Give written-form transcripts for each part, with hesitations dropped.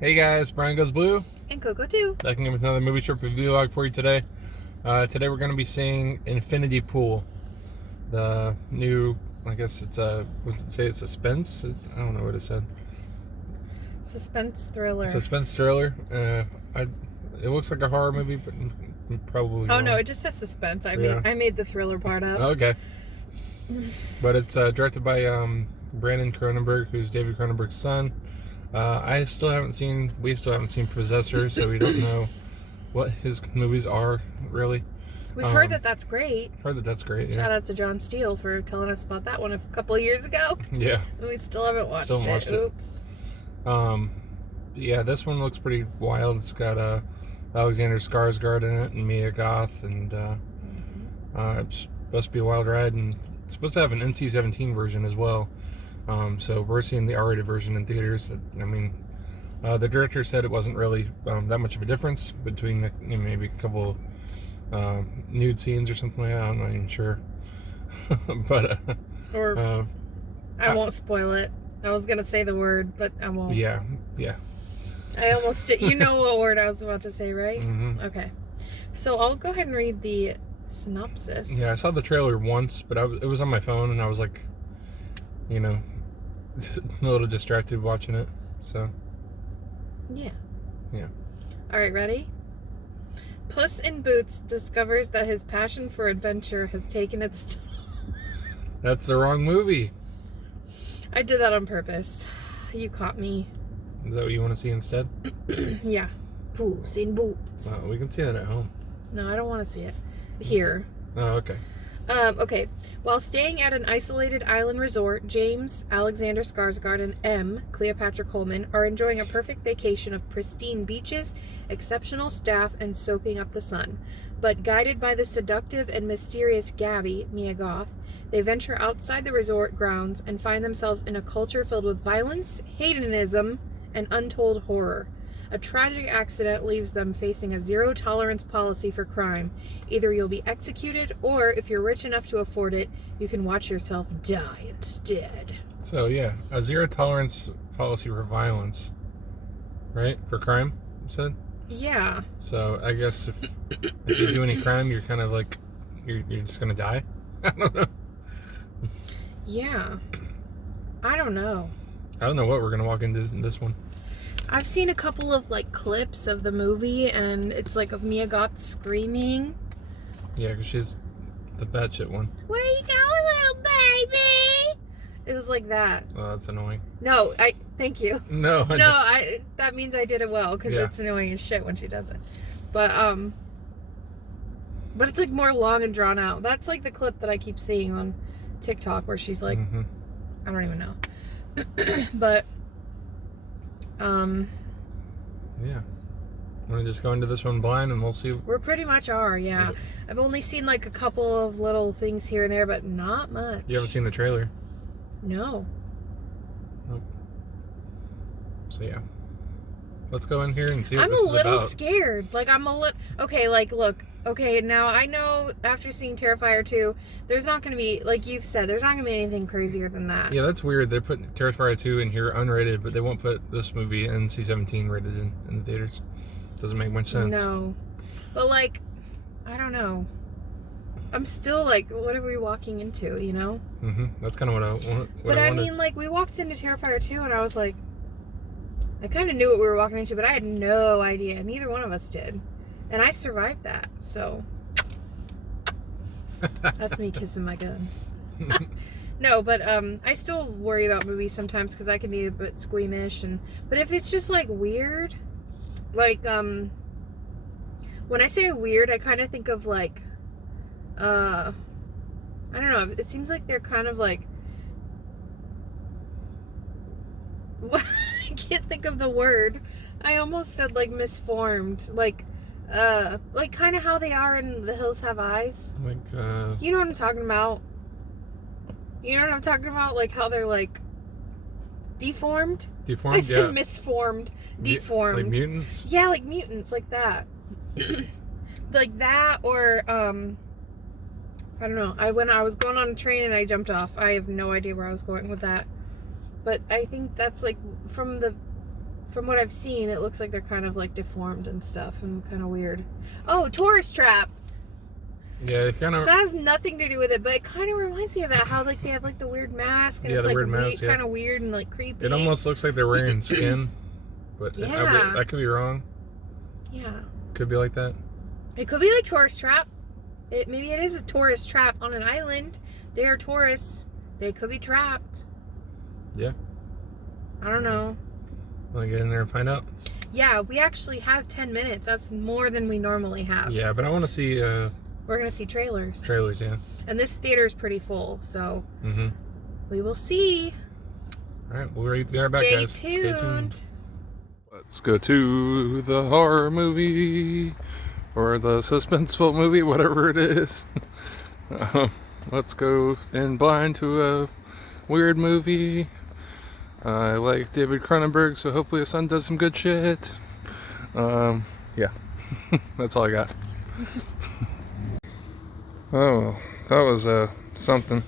Hey guys, Brian Goes Blue. And Coco too. Back again with another movie trip review log for you today. Today we're going to be seeing Infinity Pool. The new, I guess it's what's it say? It's suspense? I don't know what it said. Suspense thriller. Suspense thriller. It looks like a horror movie, but probably Oh wrong. no, it just says suspense. I Yeah. made the thriller part up. Okay. But it's directed by Brandon Cronenberg, who's David Cronenberg's son. We still haven't seen Possessor, so we don't know what his movies are, really. We've heard that that's great. Heard that that's great, yeah. Shout out to John Steele for telling us about that one a couple of years ago. Yeah. And we still haven't watched it. Oops. Yeah, this one looks pretty wild. It's got Alexander Skarsgård in it and Mia Goth, and it's supposed to be a wild ride, and it's supposed to have an NC-17 version as well. So we're seeing the R-rated version in theaters. I mean, the director said it wasn't really that much of a difference between maybe a couple nude scenes or something like that. I'm not even sure. But I won't spoil it. I was gonna say the word, but I won't. Yeah. I almost did. You know what word I was about to say, right? Mm-hmm. Okay. So I'll go ahead and read the synopsis. Yeah, I saw the trailer once, but it was on my phone, and I was like, a little distracted watching it. So. Yeah. Yeah. All right, ready? Puss in Boots discovers that his passion for adventure has taken its toll. That's the wrong movie. I did that on purpose. You caught me. Is that what you want to see instead? Yeah. Puss in Boots. Well, we can see that at home. No, I don't want to see it. Here. Oh, okay. Okay. While staying at an isolated island resort, James, Alexander Skarsgård, and M, Cleopatra Coleman, are enjoying a perfect vacation of pristine beaches, exceptional staff, and soaking up the sun. But guided by the seductive and mysterious Gabby, Mia Goth, they venture outside the resort grounds and find themselves in a culture filled with violence, hedonism, and untold horror. A tragic accident leaves them facing a zero-tolerance policy for crime. Either you'll be executed, or if you're rich enough to afford it, you can watch yourself die instead. So, yeah, a zero-tolerance policy for violence, right? For crime, you said? Yeah. So, I guess if you do any crime, you're kind of like, you're just going to die? I don't know. Yeah. I don't know. I don't know what we're going to walk into this one. I've seen a couple of, clips of the movie, and it's, of Mia Goth screaming. Yeah, because she's the batshit one. Where you going, little baby? It was like that. Oh, that's annoying. No, thank you. No. That means I did it well, because it's annoying as shit when she does it. But it's, more long and drawn out. That's, the clip that I keep seeing on TikTok, where she's I don't even know. But, yeah. Want to just go into this one blind and we'll see? We pretty much are, yeah. I've only seen, a couple of little things here and there, but not much. You haven't seen the trailer? No. Nope. So, yeah. Let's go in here and see what this is about. I'm a little scared. Okay, look. Okay, now I know after seeing Terrifier 2, there's not going to be, like you've said, there's not going to be anything crazier than that. Yeah, that's weird. They put Terrifier 2 in here unrated, but they won't put this movie NC-17 rated in the theaters. Doesn't make much sense. No. But, I don't know. I'm still what are we walking into, you know? That's kind of what I want. But I mean, we walked into Terrifier 2 and I was like, I kind of knew what we were walking into, but I had no idea. Neither one of us did. And I survived that, so. That's me kissing my guns. No, but I still worry about movies sometimes because I can be a bit squeamish. But if it's just weird, when I say weird, I kind of think of I don't know. It seems like they're kind of I can't think of the word. I almost said misformed. Kind of how they are in The Hills Have Eyes. You know what I'm talking about? How they're deformed? Deformed? I said misformed. Deformed. Like mutants? Yeah, like mutants, like that. Like that, or I don't know. I was going on a train and I jumped off. I have no idea where I was going with that. But I think that's from the from what I've seen, it looks like they're kind of like deformed and stuff and kind of weird. Oh, tourist trap. Yeah, it kind of. That has nothing to do with it, but it kind of reminds me of that. How like they have like the weird mask and Yeah, it's the like weird mask, yeah. kind of weird and like creepy. It almost looks like they're wearing skin, but Yeah. I could be wrong. Yeah. Could be like that. It could be like tourist trap. Maybe it is a tourist trap on an island. They are tourists. They could be trapped. Yeah. I don't know. Want to get in there and find out? Yeah, we actually have 10 minutes. That's more than we normally have. Yeah, but I want to see We're going to see trailers. trailers, yeah. And this theater is pretty full, so Mm-hmm. we will see. All right, we'll be right back, guys. Stay tuned. Let's go to the horror movie or the suspenseful movie, whatever it is. Let's go in blind to a weird movie. I like David Cronenberg, so hopefully his son does some good shit. Yeah, that's all I got. Oh, that was something.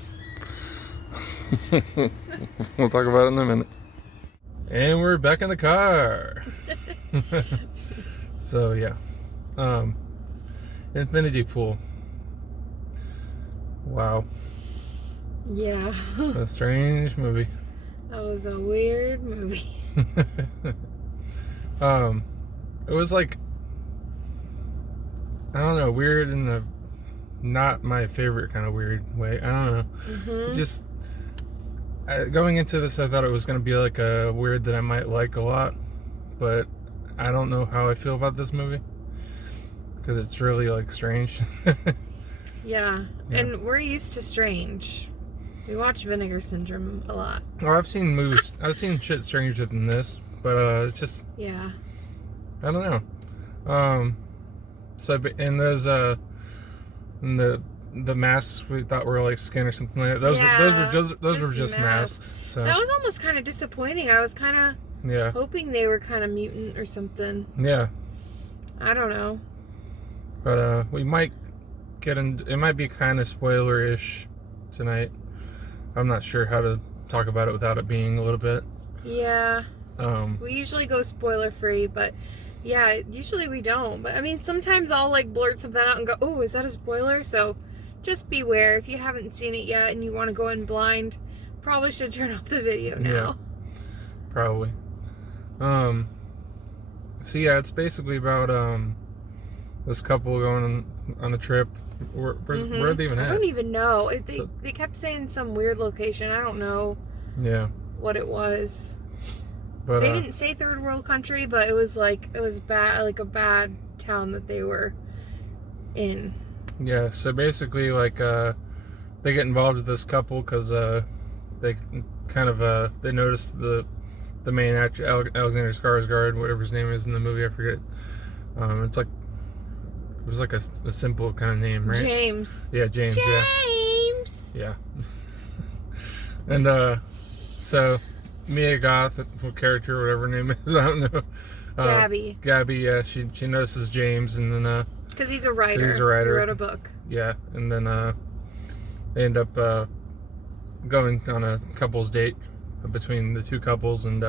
We'll talk about it in a minute. And we're back in the car. So yeah, Infinity Pool. Wow, Yeah. a strange movie. That was a weird movie. It was like, I don't know, weird in the not my favorite kind of weird way. I don't know. Mm-hmm. Just going into this, I thought it was going to be like a weird that I might like a lot, but I don't know how I feel about this movie because it's really like strange. Yeah. Yeah. And we're used to strange. We watch Vinegar Syndrome a lot. Oh, I've seen movies. I've seen shit stranger than this, but it's just, Yeah. I don't know. So in those in the masks we thought were like skin or something like that. Those were just masks. So That was almost kind of disappointing. I was kind of yeah, hoping they were kind of mutant or something. yeah. I don't know. But we might get in. It might be kind of spoiler-ish tonight. I'm not sure how to talk about it without it being a little bit. Yeah. Um, We usually go spoiler free, but yeah, usually we don't. But I mean, sometimes I'll like blurt something out and go, "Oh, is that a spoiler?" So just beware if you haven't seen it yet and you want to go in blind. Probably should turn off the video now. Yeah. Probably. So yeah, it's basically about this couple going on a trip. Where are they even I at? don't even know. They kept saying some weird location. I don't know Yeah, what it was. but They didn't say third world country, but it was bad, like a bad town that they were in. yeah. So basically, like they get involved with this couple because they kind of they noticed the main actor Alexander Skarsgård, whatever his name is in the movie, I forget. It's like it was like a simple kind of name, right? James. Yeah, James. James. Yeah. And so Mia Goth, character, whatever her name is, I don't know. Gabby. Gabby, yeah, she notices James, and then Because he's a writer. He's a writer. He wrote a book. yeah, and then they end up going on a couple's date between the two couples, and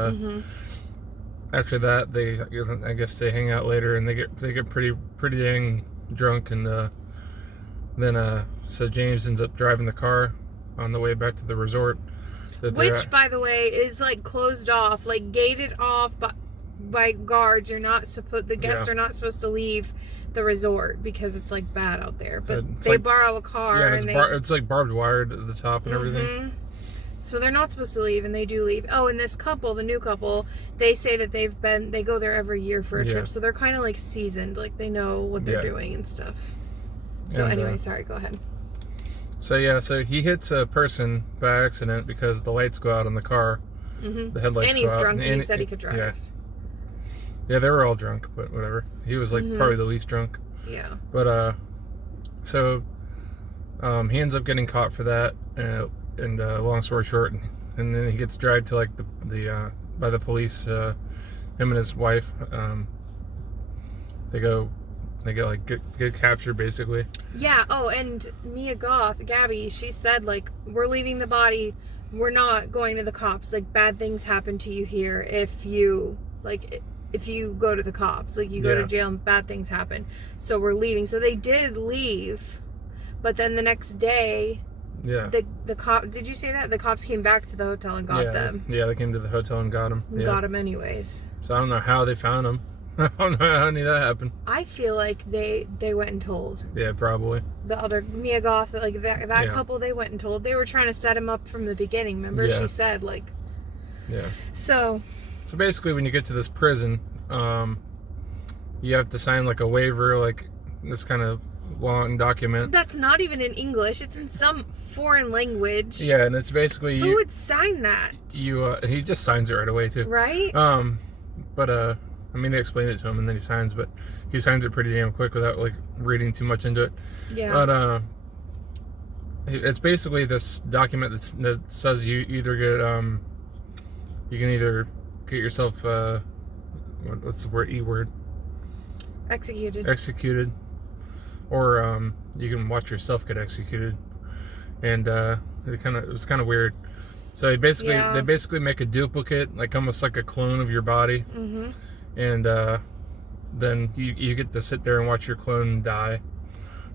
after that, I guess they hang out later, and they get pretty dang drunk, and then so James ends up driving the car on the way back to the resort. Which, by the way, is like closed off, like gated off by guards. The guests are not supposed to leave the resort because it's like bad out there. But they borrow a car. Yeah, and it's like barbed wire at the top and everything. So they're not supposed to leave, and they do leave. Oh, and this couple, the new couple, they say that they go there every year for a trip, so they're kind of like seasoned, like they know what they're doing and stuff. So anyway, sorry, go ahead. So yeah, so he hits a person by accident because the lights go out on the car. The headlights And he's go out. drunk, and he said he could drive. Yeah, they were all drunk, but whatever. He was like probably the least drunk. Yeah. But so he ends up getting caught for that, and long story short, and then he gets dragged to like the by the police. Him and his wife, they get captured basically. Yeah. Oh, and Mia Goth, Gabby, she said like, we're leaving the body. We're not going to the cops. Like, bad things happen to you here if you like, if you go to the cops, like, you go to jail and bad things happen. So we're leaving. So they did leave, but then the next day, the cop, did you say that? The cops came back to the hotel and got them. Yeah, they came to the hotel and got them. Got them anyways. So I don't know how they found them. I don't know how any of that happened. I feel like they went and told. Yeah, probably. The other Mia Goth, like that couple, they went and told. They were trying to set him up from the beginning. Remember, she said, like. Yeah. So basically, when you get to this prison, you have to sign like a waiver, like this kind of long document. That's not even in English. It's in some foreign language. Yeah, and it's basically who would sign that? He just signs it right away too. Right. But I mean, they explain it to him and then he signs, but he signs it pretty damn quick without like reading too much into it. Yeah. But it's basically this document that says you either get you can either get yourself what's the word, E-word? Executed, or you can watch yourself get executed, and it was kind of weird. So they basically make a duplicate, like almost like a clone of your body, and then you get to sit there and watch your clone die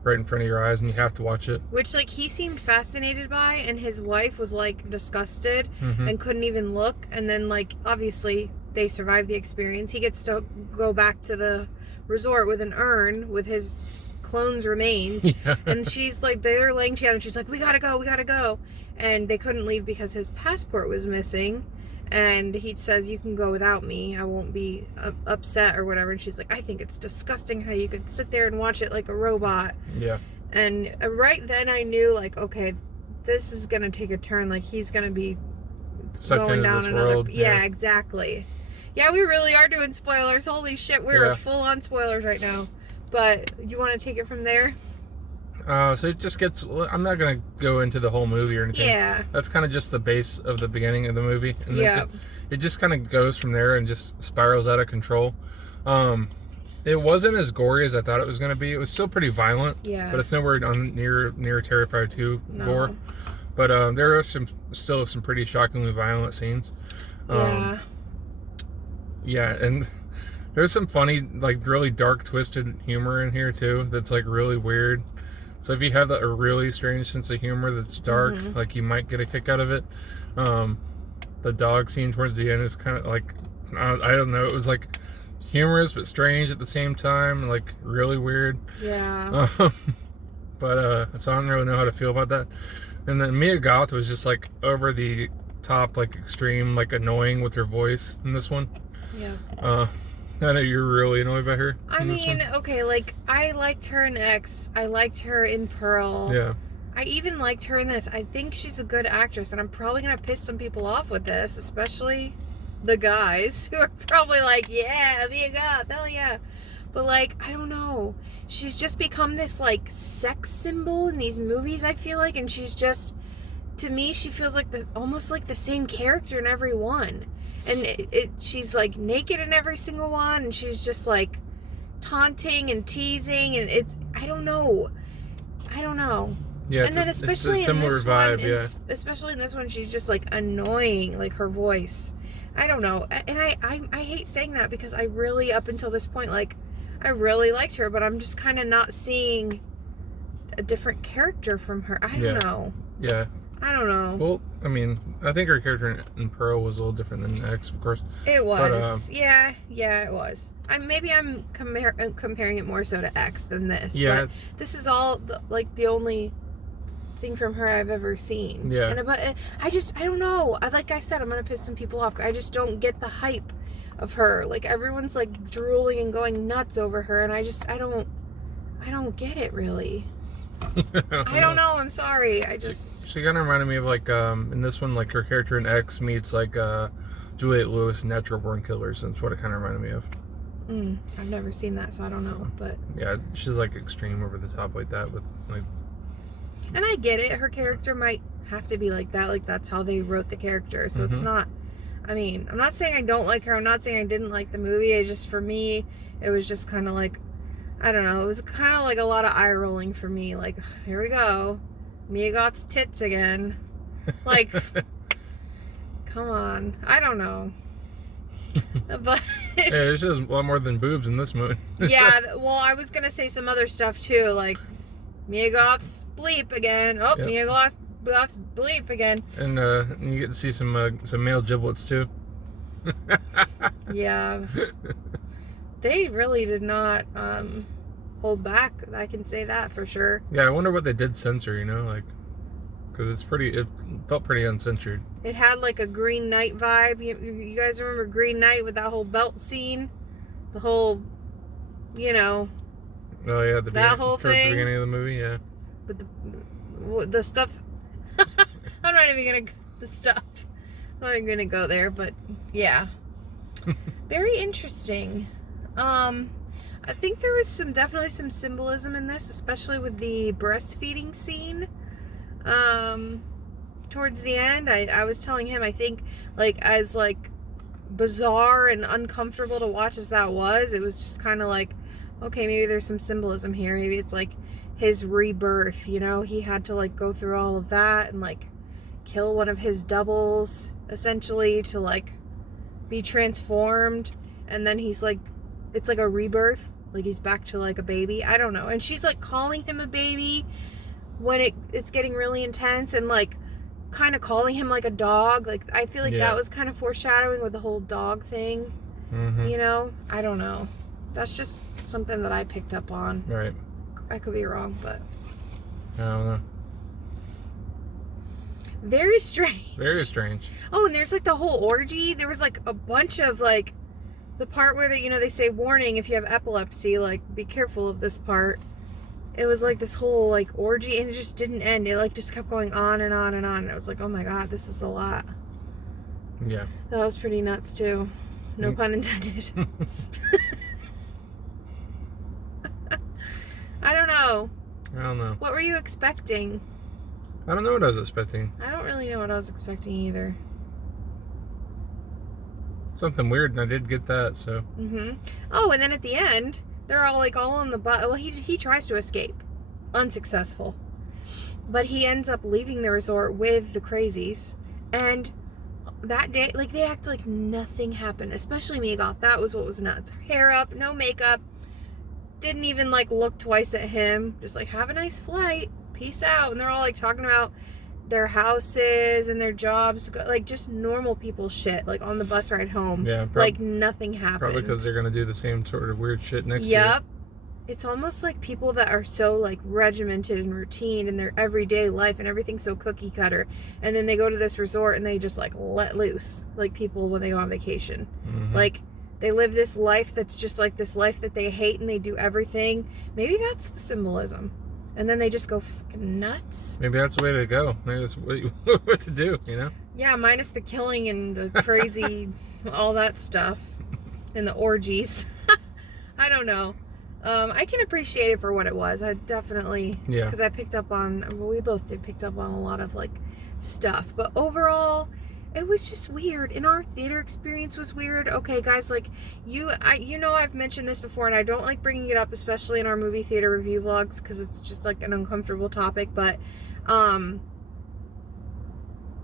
right in front of your eyes, and you have to watch it. Which, like, he seemed fascinated by, and his wife was, like, disgusted and couldn't even look. And then, like, obviously they survived the experience. He gets to go back to the resort with an urn with his clone's remains. Yeah. And she's like, they're laying together, and she's like, we gotta go. And they couldn't leave because his passport was missing. And he says, you can go without me. I won't be upset or whatever. And she's like, I think it's disgusting how you could sit there and watch it like a robot. Yeah. And right then I knew, like, okay, this is going to take a turn. Like, he's going to be going down another... World. Yeah, exactly. Yeah, we really are doing spoilers. Holy shit, we're full on spoilers right now. But you want to take it from there? So it just gets... I'm not going to go into the whole movie or anything. Yeah. That's kind of just the base of the beginning of the movie. And it just kind of goes from there and just spirals out of control. It wasn't as gory as I thought it was going to be. It was still pretty violent. Yeah. But it's nowhere near Terrifier 2 gore. But there are still some pretty shockingly violent scenes. Yeah, and... There's some funny, like, really dark, twisted humor in here, too, that's, like, really weird. So if you have a really strange sense of humor that's dark, like, you might get a kick out of it. The dog scene towards the end is kind of, like, I don't know, it was, like, humorous but strange at the same time, like, really weird. Yeah. But, so I don't really know how to feel about that. And then Mia Goth was just, like, over the top, like, extreme, like, annoying with her voice in this one. Yeah. I know you're really annoyed by her. I mean, okay, like, I liked her in X. I liked her in Pearl. Yeah. I even liked her in this. I think she's a good actress, and I'm probably going to piss some people off with this, especially the guys who are probably like, yeah, Mia Goth, hell yeah. But, like, I don't know. She's just become this, like, sex symbol in these movies, I feel like, and she's just, to me, she feels like almost like the same character in every one. And she's, like, naked in every single one, and she's just, like, taunting and teasing, and I don't know. Yeah, and then especially it's a similar vibe, especially in this one, she's just, like, annoying, like, her voice. I don't know. And I hate saying that because I really, up until this point, like, I really liked her, but I'm just kind of not seeing a different character from her. I don't know. Yeah. I don't know. Well, I mean, I think her character in Pearl was a little different than X, of course. It was. But, yeah, it was. Maybe I'm comparing it more so to X than this. Yeah. But this is all, the only thing from her I've ever seen. Yeah. But I don't know. Like I said, I'm going to piss some people off. I just don't get the hype of her. Like, everyone's, like, drooling and going nuts over her, and I don't get it, really. I don't know. I'm sorry. She kind of reminded me of, like, in this one, like, her character in X meets, like, Juliette Lewis in Natural Born Killers. That's what it kind of reminded me of. I've never seen that, so I don't know. But yeah, she's, like, extreme over the top like that, but, like. And I get it. Her character might have to be like that. Like, that's how they wrote the character. So it's not. I mean, I'm not saying I don't like her. I'm not saying I didn't like the movie. For me, it was just kind of like, I don't know. It was kind of like a lot of eye rolling for me. Like, here we go. Mia Goth's tits again. Like, come on. I don't know. But yeah, there's just a lot more than boobs in this movie. yeah, well, I was gonna say some other stuff too, like Mia Goth's bleep again. Oh, yep. Mia Goth's bleep again. And you get to see some male giblets too. Yeah, they really did not hold back. I can say that for sure. Yeah, I wonder what they did censor. Like, because it felt pretty uncensored. It had like a Green Knight vibe. You guys remember Green Knight with that whole belt scene, the whole, Oh yeah, that whole towards thing. the beginning of the movie, yeah. But the stuff. I'm not even gonna the stuff. I'm not even gonna go there, but yeah, very interesting. I think there was definitely some symbolism in this, especially with the breastfeeding scene. Towards the end, I was telling him, I think, like, as like bizarre and uncomfortable to watch as that was, it was just kind of like, okay, maybe there's some symbolism here. Maybe it's like his rebirth, he had to like go through all of that and like kill one of his doubles essentially to like be transformed, and then he's like, it's like a rebirth, like he's back to like a baby. I don't know. And she's like calling him a baby when it's getting really intense, and like kind of calling him like a dog. Like I feel like that was kind of foreshadowing with the whole dog thing. Mm-hmm. I don't know. That's just something that I picked up on. Right. I could be wrong, but I don't know. Very strange. Very strange. Oh, and there's like the whole orgy. There was like a bunch of like the part where they say, warning, if you have epilepsy, like be careful of this part. It was like this whole like orgy, and it just didn't end. It like just kept going on and on and on. And I was like, oh my god, this is a lot. Yeah. That was pretty nuts too. No pun intended. I don't know. What were you expecting? I don't know what I was expecting. I don't really know what I was expecting either. Something weird, and I did get that, so. Oh, and then at the end, they're all like all on the bus. Well, he tries to escape. Unsuccessful. But he ends up leaving the resort with the crazies. And that day, like, they act like nothing happened. Especially Mia Goth. That was what was nuts. Hair up, no makeup. Didn't even, like, look twice at him. Just like, have a nice flight. Peace out. And they're all, like, talking about their houses and their jobs. Like, just normal people shit. Like, on the bus ride home. Yeah. Like, nothing happened. Probably because they're going to do the same sort of weird shit next year. Yep. It's almost like people that are so like regimented and routine in their everyday life, and everything's so cookie cutter, and then they go to this resort and they just like let loose, like people when they go on vacation. Like they live this life that's just like this life that they hate, and they do everything. Maybe that's the symbolism. And then they just go fucking nuts. Maybe that's the way to go. Maybe that's what to do, Yeah, minus the killing and the crazy all that stuff and the orgies. I don't know. I can appreciate it for what it was. I definitely, because I picked up on, we both did pick up on a lot of like stuff, but overall it was just weird, and our theater experience was weird. Okay guys, like I've mentioned this before, and I don't like bringing it up, especially in our movie theater review vlogs, because it's just like an uncomfortable topic, but I'm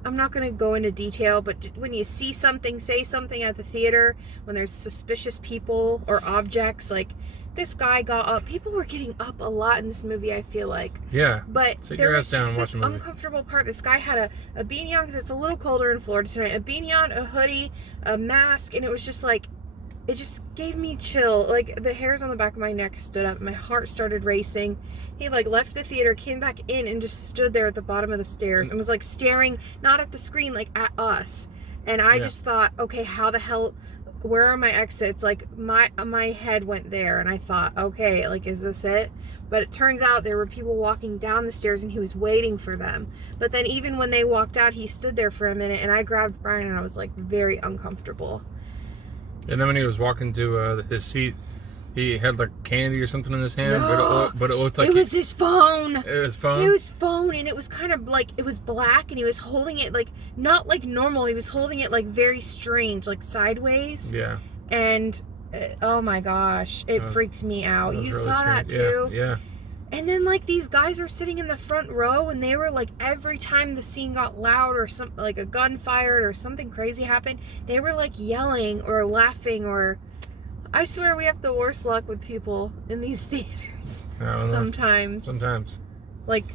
not going to go into detail, but when you see something, say something at the theater, when there's suspicious people or objects, like this guy got up. People were getting up a lot in this movie, I feel like. Yeah. But there was just this uncomfortable part. This guy had a beanie on, because it's a little colder in Florida tonight. A beanie on, a hoodie, a mask, and it was just like, it just gave me chill. Like the hairs on the back of my neck stood up. My heart started racing. He like left the theater, came back in, and just stood there at the bottom of the stairs and was like staring, not at the screen, like at us. And I just thought, okay, how the hell, where are my exits? Like my head went there, and I thought, okay, like, is this it? But it turns out there were people walking down the stairs, and he was waiting for them. But then even when they walked out, he stood there for a minute, and I grabbed Brian, and I was like very uncomfortable. And then when he was walking to his seat, he had like candy or something in his hand, but it looked like it was his phone. It was phone. It was phone, and it was kind of like, it was black, and he was holding it like not like normal. He was holding it like very strange, like sideways. Yeah. And oh my gosh, it freaked me out. You really saw strange. that too. Yeah. And then, like, these guys are sitting in the front row, and they were, like, every time the scene got loud or like a gun fired or something crazy happened, they were, like, yelling or laughing or... I swear we have the worst luck with people in these theaters. Sometimes. Like,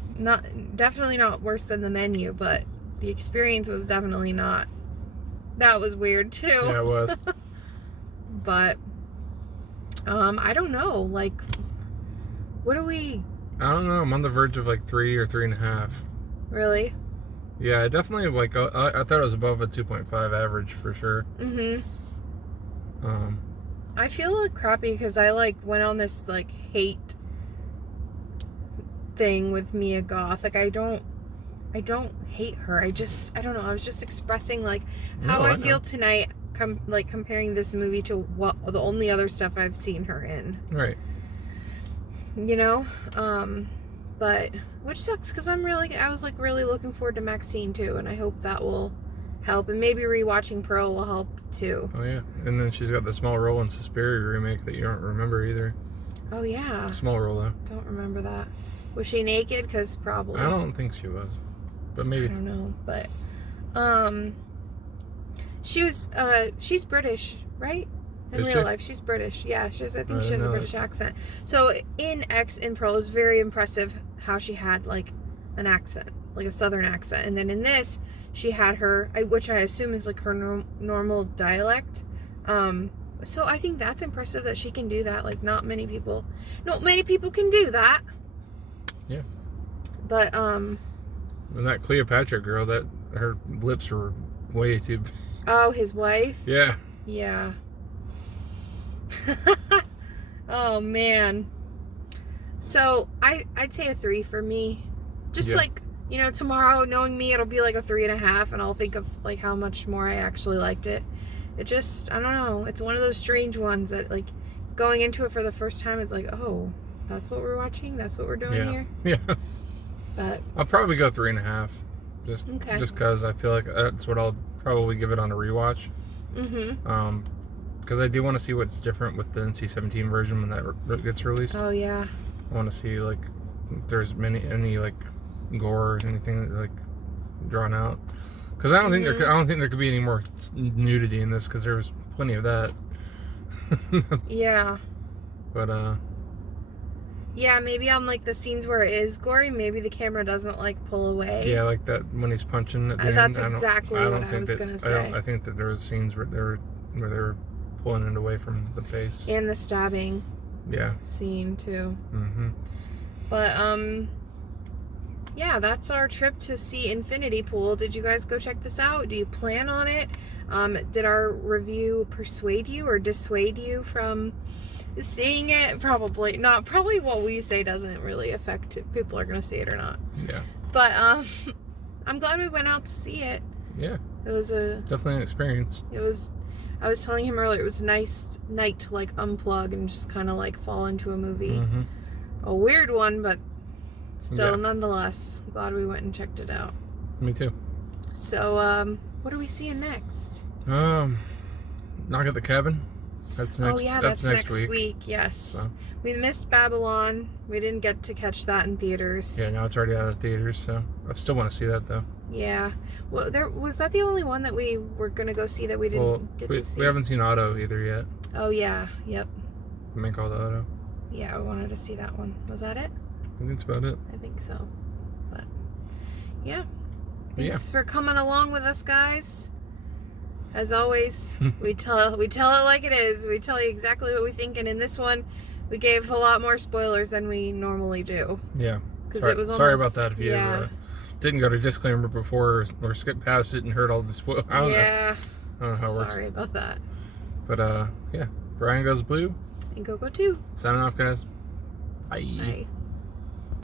definitely not worse than the menu, but the experience was definitely not. That was weird, too. Yeah, it was. But, I don't know, like... What do we... I don't know. I'm on the verge of like 3 or 3.5. Really? Yeah, I definitely like. I thought it was above a 2.5 average for sure. I feel like crappy because I like went on this like hate thing with Mia Goth. Like I don't hate her. I don't know. I was just expressing like how I feel tonight. Comparing this movie to what the only other stuff I've seen her in. Right. You know, but which sucks because I was like really looking forward to Maxine too, and I hope that will help, and maybe rewatching Pearl will help too. Oh yeah, and then she's got the small role in Suspiria remake that you don't remember either. Oh yeah. Small role though. Don't remember that. Was she naked? Because probably. I don't think she was, but maybe. I don't know, but she was. She's British, right? In real life, she's British. Yeah, I think she has a British accent. So in Pearl, it was very impressive how she had like an accent, like a southern accent. And then in this, she had her, which I assume is like her normal dialect. So I think that's impressive that she can do that. Like not many people can do that. Yeah. But and that Cleopatra girl, that her lips were way too. Oh, his wife. Yeah. Yeah. Oh man. So I'd say a 3 for me. Just like, you know, tomorrow knowing me, it'll be like a 3.5, and I'll think of like how much more I actually liked it. It just, I don't know, it's one of those strange ones that like going into it for the first time is like, oh, that's what we're watching, that's what we're doing here. Yeah. But I'll probably go 3.5. Just because I feel like that's what I'll probably give it on a rewatch. Because I do want to see what's different with the NC-17 version when that gets released. Oh yeah. I want to see like if there's any like gore or anything like drawn out. Because I don't think there could be any more nudity in this because there was plenty of that. Yeah. But yeah, maybe on like the scenes where it is gory, maybe the camera doesn't like pull away. Yeah, like that when he's punching at the end. That's exactly what I was gonna say. I think that there was scenes where they were pulling it away from the face. And the stabbing. Yeah. Scene too. But yeah, that's our trip to see Infinity Pool. Did you guys go check this out? Do you plan on it? Did our review persuade you or dissuade you from seeing it? Probably not. Probably what we say doesn't really affect if people are gonna see it or not. Yeah. But I'm glad we went out to see it. Yeah. It was definitely an experience. I was telling him earlier, it was a nice night to like unplug and just kind of like fall into a movie. A weird one, but still, nonetheless, glad we went and checked it out. Me too. So, what are we seeing next? Knock at the Cabin. That's next. Oh yeah, that's next week. Yes. So. We missed Babylon. We didn't get to catch that in theaters. Yeah, now it's already out of theaters, so I still want to see that though. Yeah. Well, was that the only one that we were gonna go see that we didn't get to see? We haven't seen Otto either yet. Oh yeah. Yep. The Man Called Otto. Yeah, I wanted to see that one. Was that it? I think that's about it. I think so. But yeah. Thanks for coming along with us, guys. As always, we tell it like it is. We tell you exactly what we think, and in this one, we gave a lot more spoilers than we normally do. Yeah. Because it was almost, sorry about that if you didn't go to disclaimer before or skipped past it and heard all this. I don't know. I don't know how it works. Sorry about that. But yeah, Brian Goes Blue. And Go too. Signing off, guys. Bye. Bye.